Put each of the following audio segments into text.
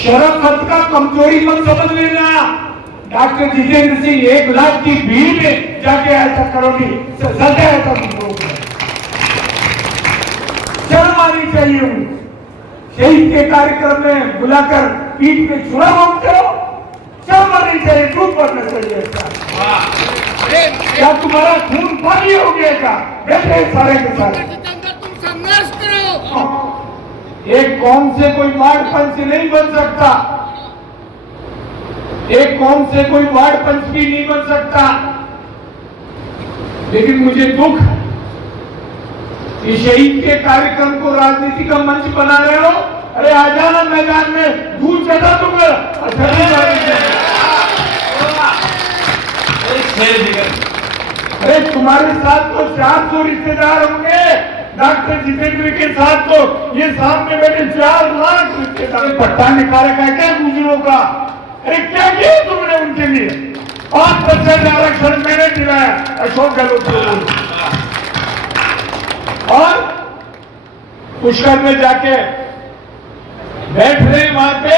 शराफत का कमजोरी मत समझ लेना। डॉक्टर जितेंद्र सिंह 1 लाख की भीड़ में जाके ऐसा करोगी, सजा ऐसा शर्म आनी चाहिए। शहीद के कार्यक्रम में बुलाकर पीठ पे छुरा मांगते हो, शर्म आनी चाहिए, खूब पड़ना चाहिए। क्या तुम्हारा खून पानी हो गया क्या? बैठे सारे के सारे तुम संघर्ष करो। एक कौम से कोई वार्ड पंच नहीं बन सकता, एक कौम से कोई वार्ड पंच भी नहीं बन सकता। लेकिन मुझे दुख कि शहीद के कार्यक्रम को राजनीति का मंच बना रहे हो। अरे आ जाना मैदान में, दूर चढ़ा दूंगा। अरे तुम्हारे साथ तो 400 रिश्तेदार होंगे, डॉक्टर जितेंद्र के साथ तो ये सामने बैठे 4 लाख रिश्तेदार। पट्टा निकाला क्या गुजरों का? अरे क्या किया तुमने उनके लिए? 5% आरक्षण मैंने दिलाया अशोक गहलोत को। और पुष्कर में जाके बैठ रहे वहां पे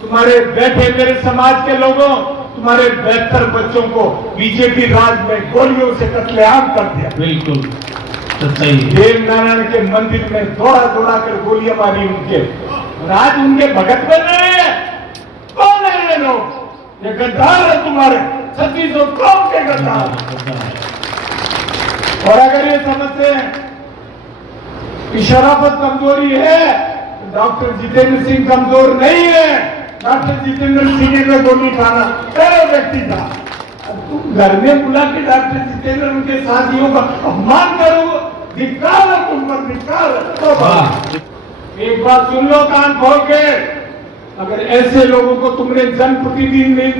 तुम्हारे बैठे मेरे समाज के लोगों, तुम्हारे 72 बच्चों को बीजेपी राज में गोलियों से कत्लेआम कर दिया। बिल्कुल देव नारायण के मंदिर में दौड़ा दौड़ा कर गोलियां मारी उनके, और आज उनके भगत बन रहे हैं। कौन है ये लोग? ये गद्दार है तुम्हारे 3600 कौम के गद्दार। और अगर ये समझते हैं कि शराफत कमजोरी है, तो डॉक्टर जितेंद्र सिंह कमजोर नहीं है। डॉक्टर जितेंद्र सिंह ने गोली खाना पहला व्यक्ति था। तुम घर में बुला के डॉक्टर जितेंद्र उनके साथियों का अपमान करो, धिक्कार है तुम पर, धिक्कार है। एक बात सुन लो कान खोल के, अगर ऐसे लोगों को तुमने जनप्रतिनिधि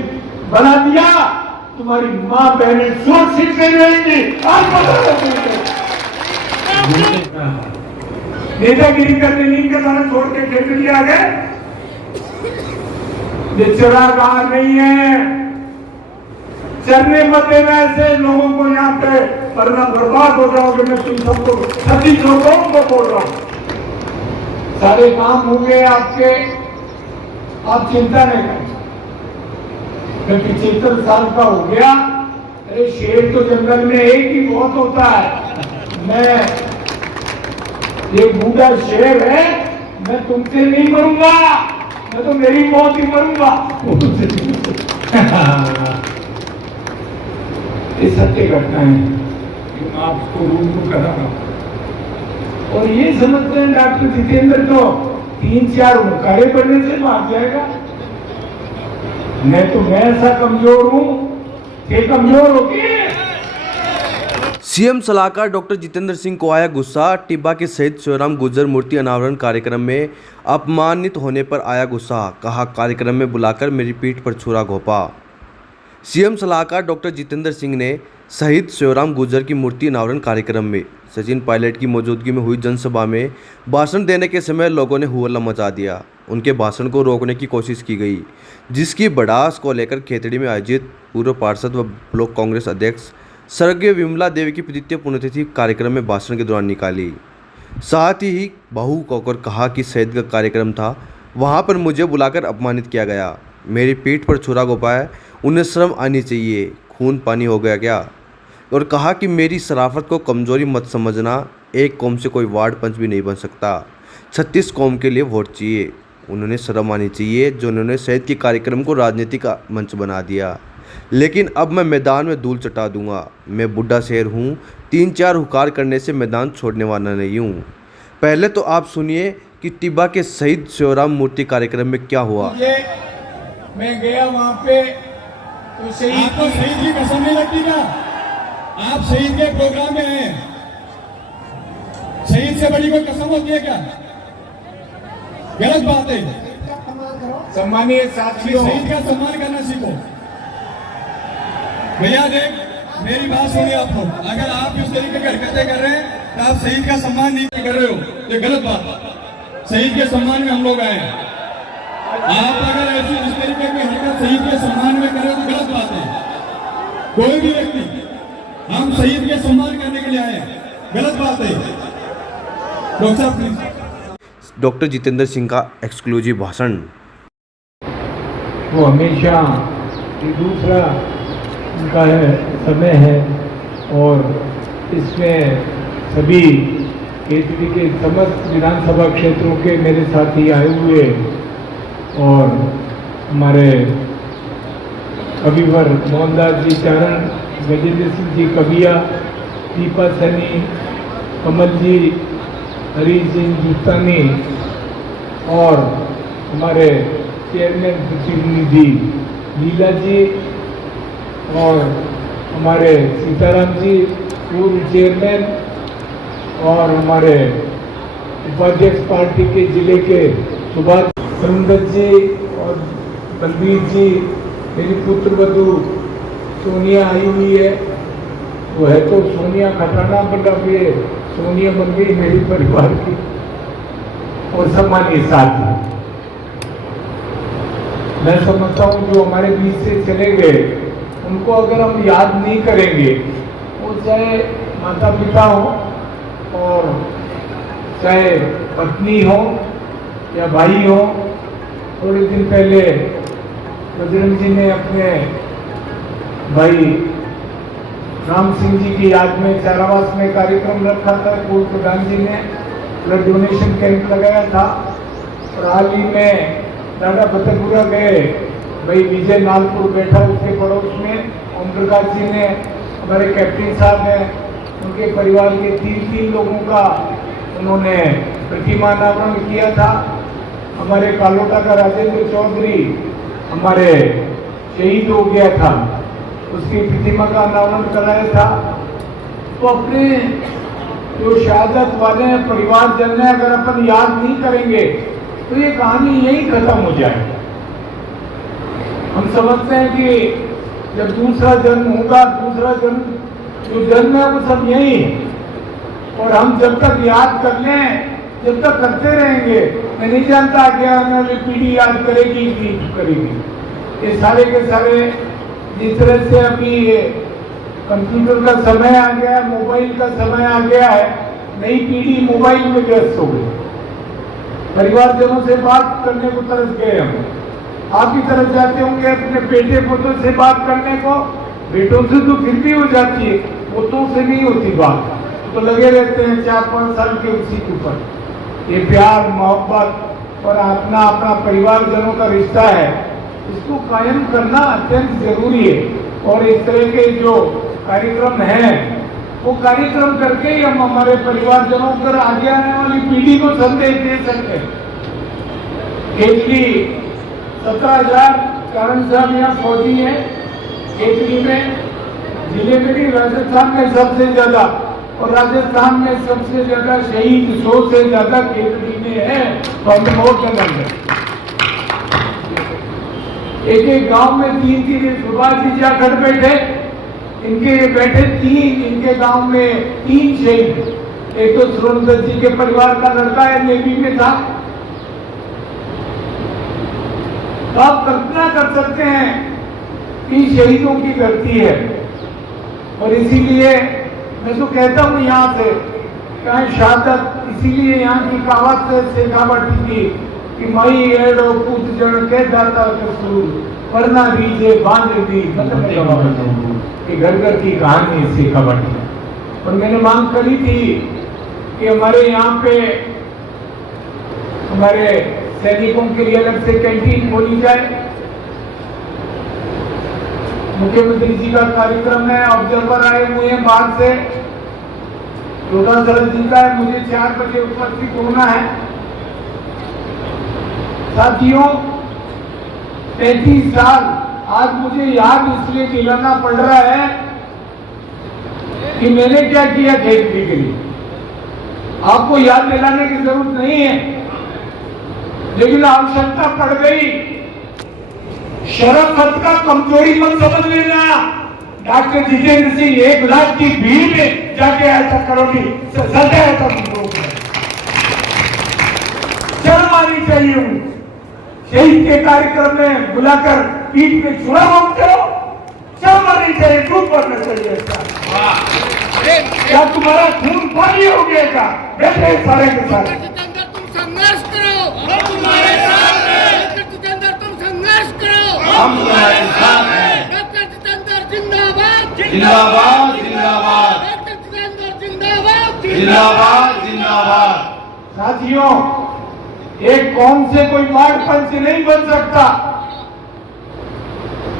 बना दिया, तुम्हारी माँ बहनें सुरक्षित नहीं रहेंगी। आज नेतागिरी करने नींद का ताना छोड़ के खेल लिए आ गए। ये चरागाह नहीं है, चरने मत देना ऐसे लोगों को यहाँ पे, वरना बर्बाद हो जाओगे। मैं तुम सबको 36 लोगों को बोल रहा हूँ, सारे काम होंगे आपके, आप चिंता नहीं करें। 75 साल का हो गया। अरे शेर तो जंगल में एक ही बहुत होता है। मैं ये बूढ़ा शेर है, मैं तुमसे नहीं मरूंगा, मैं तो मेरी मौत ही मरूंगा। ये सत्य घटना है, आपको रूबरू कराना। और ये समझते हैं डॉक्टर जितेंद्र तो 3-4 मुकारे बनने से भाग जाएगा। मैं ऐसा कमजोर हूं कि कमजोर होगी। सीएम सलाहकार डॉक्टर जितेंद्र सिंह को आया गुस्सा। टिब्बा के शहीद शिवराम गुर्जर मूर्ति अनावरण कार्यक्रम में अपमानित होने पर आया गुस्सा। कहा, कार्यक्रम में बुलाकर मेरी पीठ पर छुरा घोंपा। सीएम सलाहकार डॉक्टर जितेंद्र सिंह ने शहीद शिवराम गुर्जर की मूर्ति अनावरण कार्यक्रम में सचिन पायलट की मौजूदगी में हुई जनसभा में भाषण देने के समय लोगों ने हुल्ला मचा दिया। उनके भाषण को रोकने की कोशिश की गई, जिसकी बड़ास को लेकर खेतड़ी में आयोजित पूर्व पार्षद व ब्लॉक कांग्रेस अध्यक्ष स्वर्गीय विमला देवी की द्वितीय पुण्यतिथि कार्यक्रम में भाषण के दौरान निकाली। साथ ही भावुक होकर कहा कि शहीद का कार्यक्रम था, वहां पर मुझे बुलाकर अपमानित किया गया, मेरी पीठ पर छुरा घोंपा है, उन्हें शर्म आनी चाहिए, खून पानी हो गया क्या? और कहा कि मेरी शराफत को कमजोरी मत समझना, एक कौम से कोई वार्ड पंच भी नहीं बन सकता, 36 कौम के लिए वोट चाहिए, उन्होंने शर्म आनी चाहिए जो उन्होंने शहीद के कार्यक्रम को राजनीतिक मंच बना दिया। लेकिन अब मैं मैदान में धूल चटा दूंगा, मैं बुढ़ा शेर हूँ, 3-4 हुकार करने से मैदान छोड़ने वाला नहीं हूँ। पहले तो आप सुनिए कि टिब्बा के शहीद शिवराम मूर्ति कार्यक्रम में क्या हुआ। मैं गया वहाँ पे तो शहीद को शहीद की कसम नहीं लगती क्या? आप शहीद के प्रोग्राम में हैं, शहीद से बड़ी कोई कसम होती है क्या? गलत बात है। सम्मानीय साथियों, शहीद का सम्मान करना सीखो। भैया देख, मेरी बात सुनिए आप लोग, अगर आप इस तरीके की हरकतें कर रहे हैं तो आप शहीद का सम्मान नहीं कर रहे हो, ये गलत बात। शहीद के सम्मान में हम लोग आए, आप अगर ऐसी इस तरीके की हरकत शहीद के सम्मान में करें तो गलत बात है। कोई भी व्यक्ति, हम शहीद के सम्मान करने के लिए आए, गलत बात है। डॉक्टर साहब प्लीज। डॉक्टर जितेंद्र सिंह का एक्सक्लूसिव भाषण। वो हमेशा ये दूसरा उनका समय है और इसमें सभी केसरी के समस्त विधानसभा क्षेत्रों के मेरे साथी आए हुए और हमारे कविवर मोहनदास जी चारण, गजेंद्र सिंह जी कविया, दीपा सैनी, कमल जी, हरीश सिंह जुस्तानी और हमारे चेयरमैन प्रतिनिधि लीला जी और हमारे सीताराम जी पूर्व चेयरमैन और हमारे उपाध्यक्ष पार्टी के जिले के सुभाष सुंदर जी और बलबीर जी, मेरी पुत्र वधू सोनिया आई हुई है। वो है तो सोनिया खटाना, बट अब ये सोनिया बन गई मेरी परिवार की। और सम्मानीय साथी, मैं समझता हूँ जो हमारे बीच से चले गए उनको अगर हम याद नहीं करेंगे, वो चाहे माता पिता हो और चाहे पत्नी हो या भाई हो। थोड़े दिन पहले बजरंग जी ने अपने भाई राम सिंह जी की याद में चारावास में कार्यक्रम रखा था। पूर्व प्रधान जी ने ब्लड डोनेशन कैंप लगाया था और हाल ही में दादा फतेहपुरा गए, भाई विजय नालपुर बैठा उसके पड़ोस में, ओम प्रकाश जी ने, हमारे कैप्टन साहब ने, उनके परिवार के 3 लोगों का उन्होंने प्रतिमा अनावरण किया था। हमारे कालोटा का राजेंद्र चौधरी हमारे शहीद हो गया था, उसकी प्रतिमा का अनावरण कराया था। तो अपने जो शहादत वाले परिवारजन है, अगर अपन याद नहीं करेंगे तो ये कहानी यही खत्म हो जाए। हम समझते हैं कि जब दूसरा जन्म होगा, दूसरा जन्म जो जन्म है वो सब यही है और हम जब तक याद कर लें, जब तक करते रहेंगे, मैं नहीं जानता कि आने वाली पीढ़ी याद करेगी कि करेगी। ये सारे के सारे जिस तरह से अभी ये कंप्यूटर का समय आ गया है, मोबाइल का समय आ गया है, नई पीढ़ी मोबाइल में व्यस्त हो गई। परिवारजनों से बात करने को तरस गए हम। आप ही तरस जाते होंगे अपने बेटे पोतों से बात करने को। बेटों से तो फिर भी हो जाती है, पोतों से नहीं होती बात, तो लगे रहते हैं 4-5 साल के उसी के ऊपर। ये प्यार मोहब्बत और अपना अपना परिवारजनों का रिश्ता है, इसको कायम करना अत्यंत जरूरी है। और इस तरह के जो कार्यक्रम हैं वो कार्यक्रम करके ही हम हमारे परिवारजनों पर आगे आने वाली पीढ़ी को संदेश दे सकते हैं। केतली 17,000 कारण साहब यहाँ फौजी हैं केतली में, जिले में भी राजस्थान में सबसे ज्यादा, और राजस्थान में सबसे ज्यादा शहीद 100 से ज्यादा केतली में है। तो हम बहुत आनंद है। एक गांव में 3 सुभाष जी जाकर बैठे, इनके बैठे 3, इनके गांव में 3 शहीद। एक तो सुरेंद्र जी के परिवार का लड़का है, नेवी में था। तो आप कल्पना कर सकते हैं कि शहीदों की धरती है। और इसीलिए मैं तो कहता हूँ यहाँ से कहीं शहादत, इसीलिए यहाँ की कहावत शेखावटी थी कि मई एड़ो पूत जड़ के दाता कसूर वरना दीजिए बांध दी कि घर घर की कहानी शेखावटी। और मैंने मांग करी थी कि हमारे यहाँ पे हमारे सैनिकों के लिए अलग से कैंटीन खोली जाए। मुख्यमंत्री जी का कार्यक्रम है, ऑब्जर्वर आए हुए हैं बाहर से, लोटा सरद जी का है, मुझे 4 बजे उपस्थित होना है। साथियों 35 साल आज मुझे याद इसलिए दिलाना पड़ रहा है कि मैंने क्या किया खेती के लिए। आपको याद दिलाने की जरूरत नहीं है, लेकिन आवश्यकता पड़ गई। शरम मत का कमजोरी मत समझ लेना। डॉक्टर जितेंद्र सिंह 1 लाख की भीड़ में जाके ऐसा करोगी, सजा ऐसा शर्म आनी चाहिए। शहीद के कार्यक्रम में बुलाकर पीठ में छुरा मांगते हो, शर्म आनी चाहिए, चुप करना चाहिए। क्या तुम्हारा खून पानी हो गया क्या? बैठे सारे के सारे तुम संघर्ष करो, हम तुम्हारे साथ हैं। जितेंद्र तुम संघर्ष करो, जिंदाबाद जिंदाबाद डॉक्टर जितेंद्र जिंदाबाद जिंदाबाद जिंदाबाद। साथियों, एक कौम से कोई वार्ड पंच नहीं बन सकता,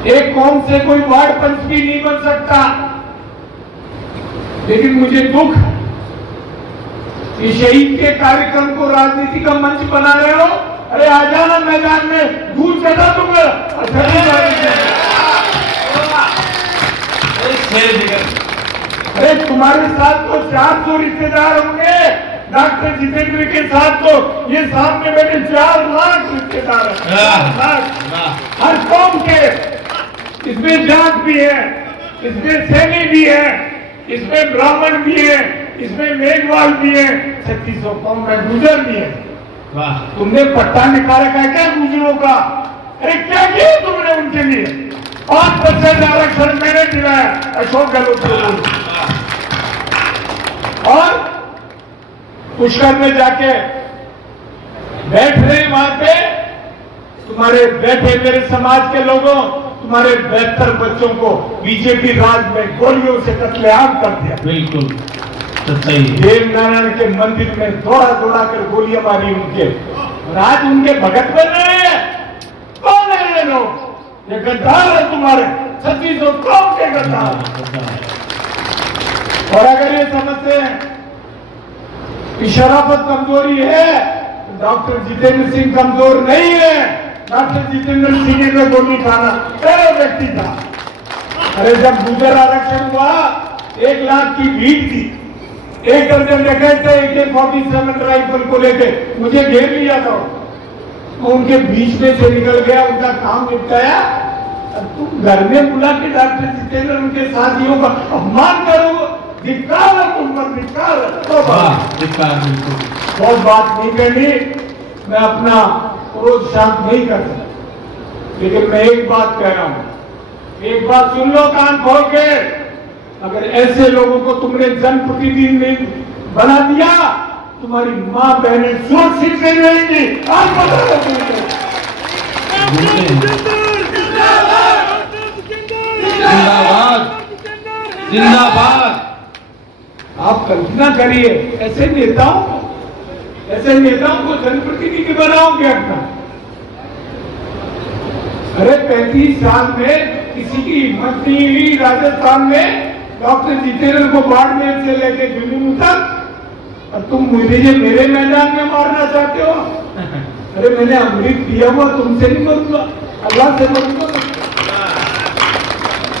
एक कौम से कोई वार्ड पंच भी नहीं बन सकता। लेकिन मुझे दुख है कि शहीद के कार्यक्रम को राजनीति का मंच बना रहे हो। अरे आ जाना मैदान में, दूर चढ़ा दूंगा। अरे तुम्हारे साथ तो 400 रिश्तेदार होंगे, डॉक्टर जितेंद्र के साथ तो ये सामने बैठे 4 लाख रिश्तेदार हैं। हर कौम के, इसमें जाट भी है, इसमें सैनी भी है, इसमें ब्राह्मण भी है, इसमें मेघवाल भी है, 3600 कौम में गुजर भी है। तुमने पट्टा निकाला क्या गुजरों का? अरे क्या किया तुमने उनके लिए? 5% आरक्षण मैंने दिलाया अशोक गहलोत को। और पुष्कर में जाके बैठ रहे वहां पे तुम्हारे बैठे मेरे समाज के लोगों, तुम्हारे 72 बच्चों को बीजेपी राज में गोलियों से कत्लेआम कर दिया। बिल्कुल सही। देव नारायण के मंदिर में दौड़ा दौड़ा कर गोलियां मारी उनके, और आज उनके भगत बन रहे हैं। कौन है ये लोग? ये गद्दार है तुम्हारे, 3600 कौम के गद्दार। और अगर ये समझते हैं कि शराफत कमजोरी है, तो डॉक्टर जितेंद्र सिंह कमजोर नहीं है। डॉक्टर जितेंद्र सिंह का गोली खाना पहला व्यक्ति था। अरे जब गुजर आरक्षण हुआ, 1 लाख की भीड़ थी, 1 दर्जन डकैते AK-47 राइफल को लेके मुझे घेर लिया था। तो उनके बीच में से निकल गया, उनका काम निपटाया। अब तुम घर में बुला के डॉक्टर जितेंद्र उनके साथियों का अपमान करो, धिक्कार है तुम पर, धिक्कार है। तो बहुत बात नहीं करनी, मैं अपना क्रोध शांत नहीं कर सकता, लेकिन मैं एक बात कह रहा हूं, एक बात सुन लो कान खोल के। अगर ऐसे लोगों को तुमने जनप्रतिनिधि बना दिया, तुम्हारी मां बहनें सुरक्षित नहीं रहेंगी। आज बता दो जिंदाबाद जिंदाबाद। आप कल्पना करिए, ऐसे नेताओं को जनप्रतिनिधि बनाओगे अपना। अरे 35 साल में किसी की हिम्मत नहीं हुई राजस्थान में डॉक्टर जितेंद्र को बाड़मेर से लेके जुलूम तक, और तुम मुझे मेरे मैदान में मारना चाहते हो? अरे मैंने अमृत पिया हुआ, तुमसे नहीं मरूंगा, अल्लाह से मरूंगा।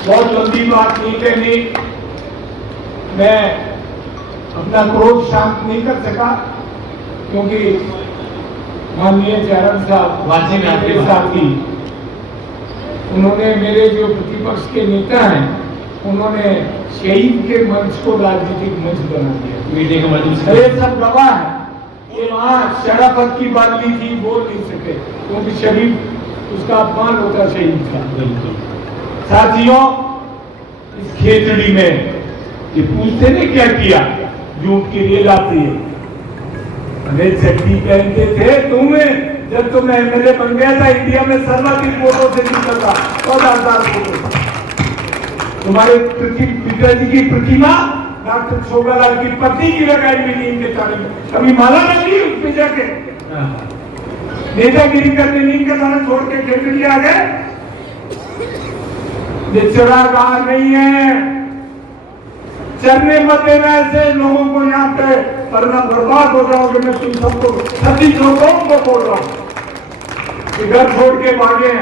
बहुत लंबी बात नहीं कहनी, मैं अपना क्रोध शांत नहीं कर सका, क्योंकि माननीय चरण साहब वाजी में आपके साथी, उन्होंने मेरे जो प्रतिपक्ष के नेता हैं, उन्होंने शहीद के मंच को राजनीतिक मंच बना दिया। मीडिया के माध्यम से अरे सब गवाह है, ये वहाँ शराफत की बात नहीं थी, बोल नहीं सके, क्योंकि शरीफ उसका अपमान होता शहीद का। बिल्कुल। साथियों, इस खेतड़ी में ये पूछते ने क्या किया, झूठ की रेल आती है। अरे चड्डी पहनते थे तुम्हें, जब तुम MLA बन गया था, इंडिया में सर्वाधिक वोटों से जीता था, 14,000 वोटों। तुम्हारे पिताजी की प्रतिमा डॉक्टर छोगालाल की पत्नी की लगाई हुई नीम के तारे में, कभी माला न ली उस पे जाके? नेतागिरी करने नीम के तारे छोड़ के खेतड़ी आ गए। ये चरागाह नहीं है, चरने मत देना ऐसे लोगों को यहाँ पे, वरना बर्बाद हो जाओगे। मैं तुम सबको 36 लोगों को बोल रहा हूँ कि घर छोड़ के भागे,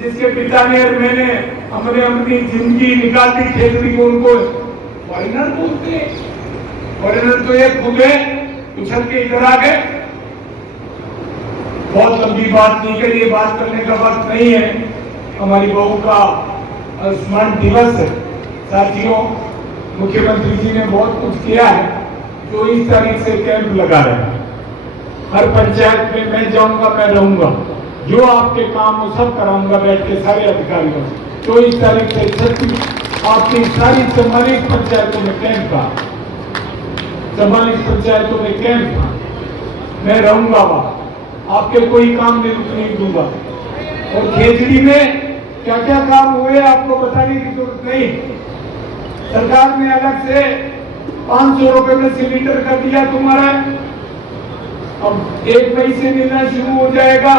जिसके पिता ने और मैंने हमने अपनी जिंदगी निकाल दी खेतड़ी को, उनको फॉरेनर बोलते हैं। फॉरेनर तो एक खुले उछल के इधर आ गए। बहुत लंबी बात नहीं करी, ये बात करने का वक्त नहीं है। हमारी बहू का स्मरण दिवस है। साथियों, मुख्यमंत्री जी ने बहुत कुछ किया है। 24 तारीख से कैंप लगा रहे हैं, हर पंचायत में मैं जाऊंगा, मैं रहूंगा, जो आपके काम हो सब कराऊंगा बैठ के सारे अधिकारियों से। 24 तारीख से 36 आपकी सारी 44 पंचायतों में कैंप का, 44 पंचायतों में कैंप का, मैं रहूंगा वहां, आपके कोई काम में रुक नहीं दूंगा। और खेजड़ी में क्या क्या काम हुए आपको बताने की जरूरत नहीं। सरकार ने अलग से 500 रुपए में सिलेंडर कर दिया तुम्हारा, अब 1 मई से मिलना शुरू हो जाएगा।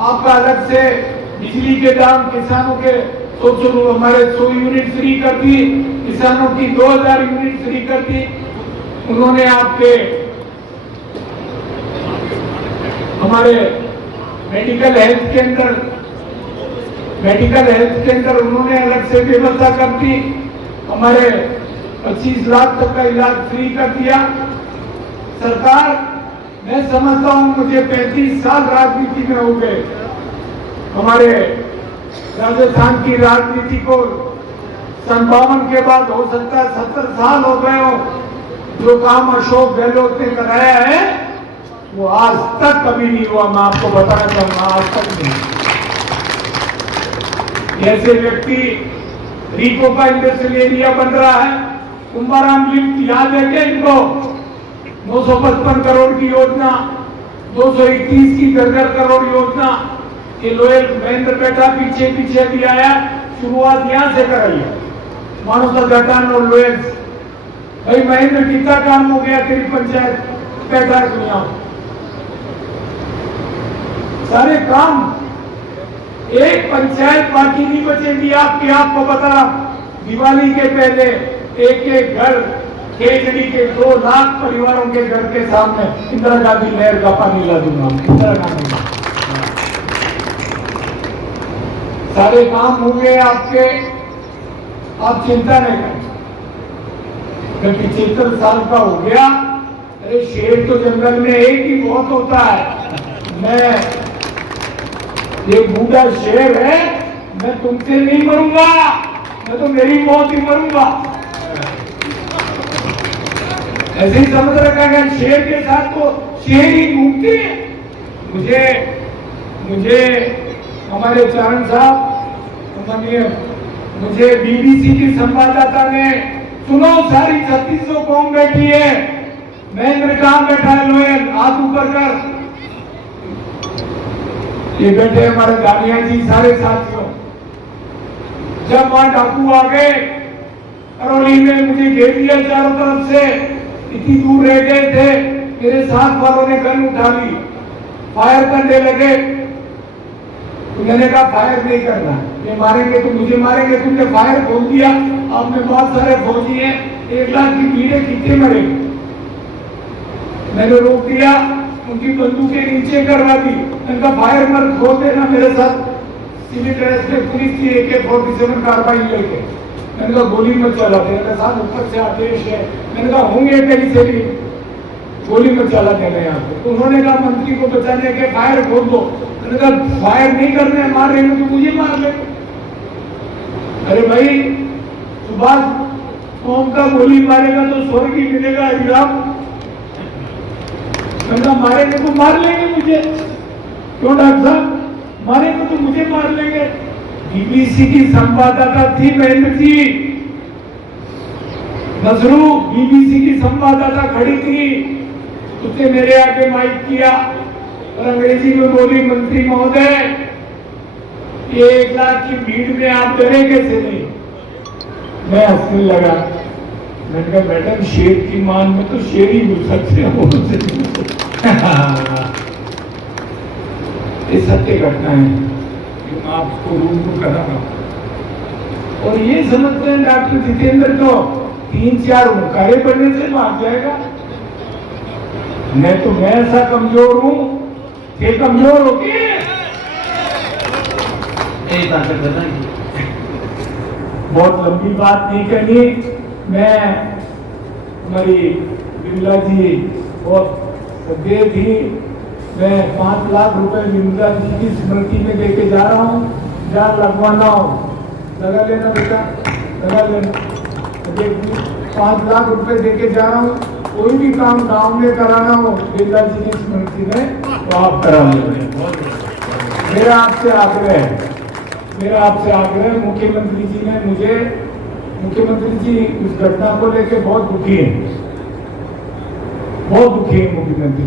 आपका अलग से बिजली के दाम किसानों के 100 हमारे 100 यूनिट फ्री कर दी, किसानों की 2000 यूनिट फ्री कर दी। उन्होंने आपके हमारे मेडिकल हेल्थ के अंदर उन्होंने अलग से व्यवस्था कर दी। हमारे 25 लाख तक का इलाज फ्री कर दिया। सरकार, मैं समझता हूं मुझे 35 साल राजनीति में हो गए। हमारे राजस्थान की राजनीति को 57 के बाद हो सकता है 70 साल हो गए हो। जो काम अशोक गहलोत ने कराया है वो आज तक कभी नहीं हुआ। मैं आपको बताना चाहूंगा, आज तक नहीं। जैसे व्यक्ति रीको का इंडस्ट्रियल एरिया बन रहा है, कुंभाराम लिफ्ट याद है क्या इनको? 955 करोड़ की योजना, 231 की 1.5 करोड़ योजना, ये लोयल महेंद्र बैठा पीछे पीछे भी आया, शुरुआत यहां से कराई है। मानवता घटान और लोयल भाई महेंद्र कितना काम हो गया तेरी पंचायत बैठा दुनिया, सारे काम, एक पंचायत बाकी नहीं बचेगी आपकी। आपको बता, दिवाली के पहले एक घर केजड़ी के 2 लाख परिवारों के घर के सामने इंदिरा गांधी नहर का पानी ला दूंगा। इंदिरा गांधी सारे काम होंगे आपके, आप चिंता नहीं करें। जब 75 साल का हो गया, अरे शेर तो जंगल में एक ही बहुत होता है। मैं ये बूढ़ा शेर है, मैं तुमसे नहीं मरूंगा, मैं तो मेरी मौत ही मरूंगा। ऐसे ही समझ रखा गया, शेर के साथ तो शेर ही घूमते। मुझे हमारे चारण साहब, मुझे बीबीसी की संवाददाता ने, सुनो सारी 3600 कौम बैठी है, महेंद्र कहां बैठा है? लोयल हाथ ऊपर कर। ये बैठे हमारे दानिया जी, सारे साथियों। जब वहां डाकू आ गए करौली में, मुझे घेर दिया चारों तरफ से, इतनी दूर रह गए थे, मेरे साथ वालों ने गन उठा ली, फायर करने लगे। तो मैंने कहा फायर नहीं करना, ये मारेंगे तो मुझे मारेंगे। तुमने फायर खोल दिया, आपने बहुत सारे फौजी हैं, 1 लाख की भीड़ है, कितने मरेंगे? मैंने रोक दिया, उनकी बंदूकें नीचे करवा दी। उनका फायर मत खोल देना। मेरे साथ सिविल ड्रेस में पुलिस की AK-47 कार्बाइन लेके, मैंने कहा गोली मत चला दे। मेरे साथ ऊपर से आदेश है, मैंने कहा होंगे कहीं से भी, गोली मत चला देना यहाँ पे। तो उन्होंने कहा मंत्री को बचाने के फायर खोल दो। मैंने कहा फायर नहीं करने, मार रहे हो तो मुझे मार ले। अरे भाई, सुभाष कौम का गोली मारेगा तो स्वर्ग ही मिलेगा। हरिराम मारेंगे तो मार लेंगे मुझे, क्यों डॉक्टर साहब? मारेंगे तो मुझे मार लेंगे। बीबीसी की संवाददाता थी महेंद्र जी, नजरू बीबीसी की संवाददाता खड़ी थी, उसने मेरे आगे माइक किया और अंग्रेजी में बोली, मंत्री महोदय, ये 1 लाख की भीड़ में आप डरे कैसे नहीं? मैं हंसने लगा। मैंने कहा मैडम, शेर की मान में तो शेर ही घुस सकते हैं। ये सत्य घटना है, मैं आपको रूबरू कर रहा हूं। और ये समझते हैं डॉक्टर जितेंद्र को 3-4 मुकारे बनने से भाग जाएगा। मैं ऐसा कमजोर हूं कि कमजोर होके बहुत लंबी बात नहीं करनी। मैं, हमारी विमला जी बहुत सदे थी, मैं 5 लाख रुपए विमला जी की स्मृति में देके जा रहा हूँ। जहाँ लगवाना हो लगा लेना बेटा, लगा लेना। 5 लाख रुपए देके जा रहा हूँ। कोई भी काम गांव में कराना हो विमला जी की स्मृति में तो आप करा लेंगे। मेरा आपसे आग्रह है। मुख्यमंत्री जी ने मुझे, मुख्यमंत्री जी उस घटना को लेकर बहुत दुखी है, मुख्यमंत्री।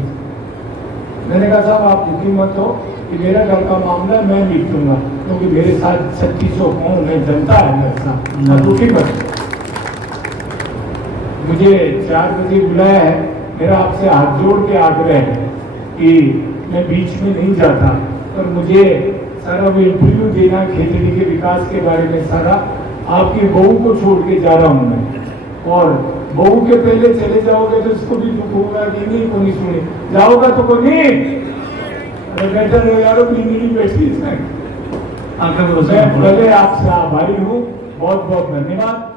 मैंने कहा साहब आप दुखी मत हो, कि मेरा घर का मामला मैं निपटूंगा, क्योंकि मेरे साथ 3600 कौन है, जनता है मेरे साथ, मैं दुखी मत। मुझे 4 बजे बुलाया है। मेरा आपसे हाथ जोड़ के आग्रह है कि मैं बीच में नहीं जाता, पर मुझे सारा वो इंटरव्यू देना खेतड़ी के विकास के बारे में सारा आपकी बहू को छोड़ के जा रहा हूँ मैं। और बहू के पहले चले जाओगे तो इसको भी दुख होगा कि नहीं, को नहीं सुने जाओगा तो को नहीं। अरे बेटर हो यार, अपनी नहीं बैठी इसमें। आगे मैं पहले आपसे आभारी हूँ, बहुत बहुत धन्यवाद।